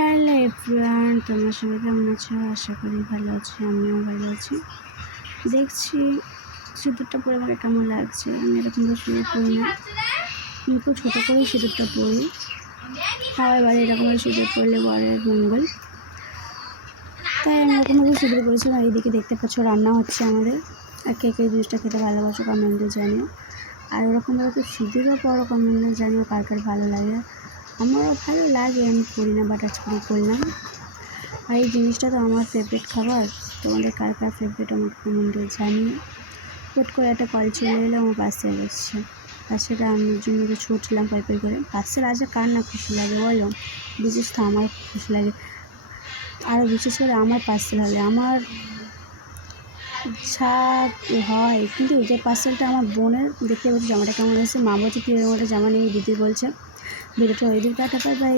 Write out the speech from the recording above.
Hello everyone, তোমরা সবাই কেমন আছো? আশা করি ভালো আছি, আমিও ভালো আছি। দেখছি সিঁদুরটা পরে আমাকে কেমন লাগছে। আমি এরকমভাবে সিঁদুর পরি না, আমি খুব ছোটো করেই সিঁদুরটা পরি। সবাই বাড়ি এরকমভাবে সিঁদুর পরলে বরের মঙ্গল, তাই আমি এরকমভাবে সিঁদুর পরেছিলাম। আর এইদিকে দেখতে পাচ্ছ রান্না হচ্ছে আমাদের। আর কে কে জিনিসটা খেতে ভালোবাসো কমেন্টে জানিও। আর ওরকমভাবে তো সিঁদুরও পরো, কমেন্টে জানিও কার কার ভালো লাগে। আমারও ভালো লাগে, আমি করি না, বাট আজকে করলাম। আর এই জিনিসটা তো আমার ফেভারিট খাবার। তোমাদের কার কার ফেভারিট আমাকে কমেন্টে জানিয়ে। হুট করে একটা কল চলে এলো, আমার পার্সেল এসছে। পার্সেলটা আনার জন্য তো ছুটলাম পাই করে। পার্সেল আসে কার না খুশি লাগে বলো? বিশেষ তো আমার খুশি লাগে, আরও বিশেষ করে আমার পার্সেল হলে আমার ইচ্ছা হয়। কিন্তু এই যে পার্সেলটা আমার বোনের, দেখতে পাচ্ছি জামাটা কেমন এসেছে। মা বলছে তুই এরকম একটা জামা নিয়ে দিদি বলছে। ভিডিওটা ওই দিন কাটা, বাই বাই।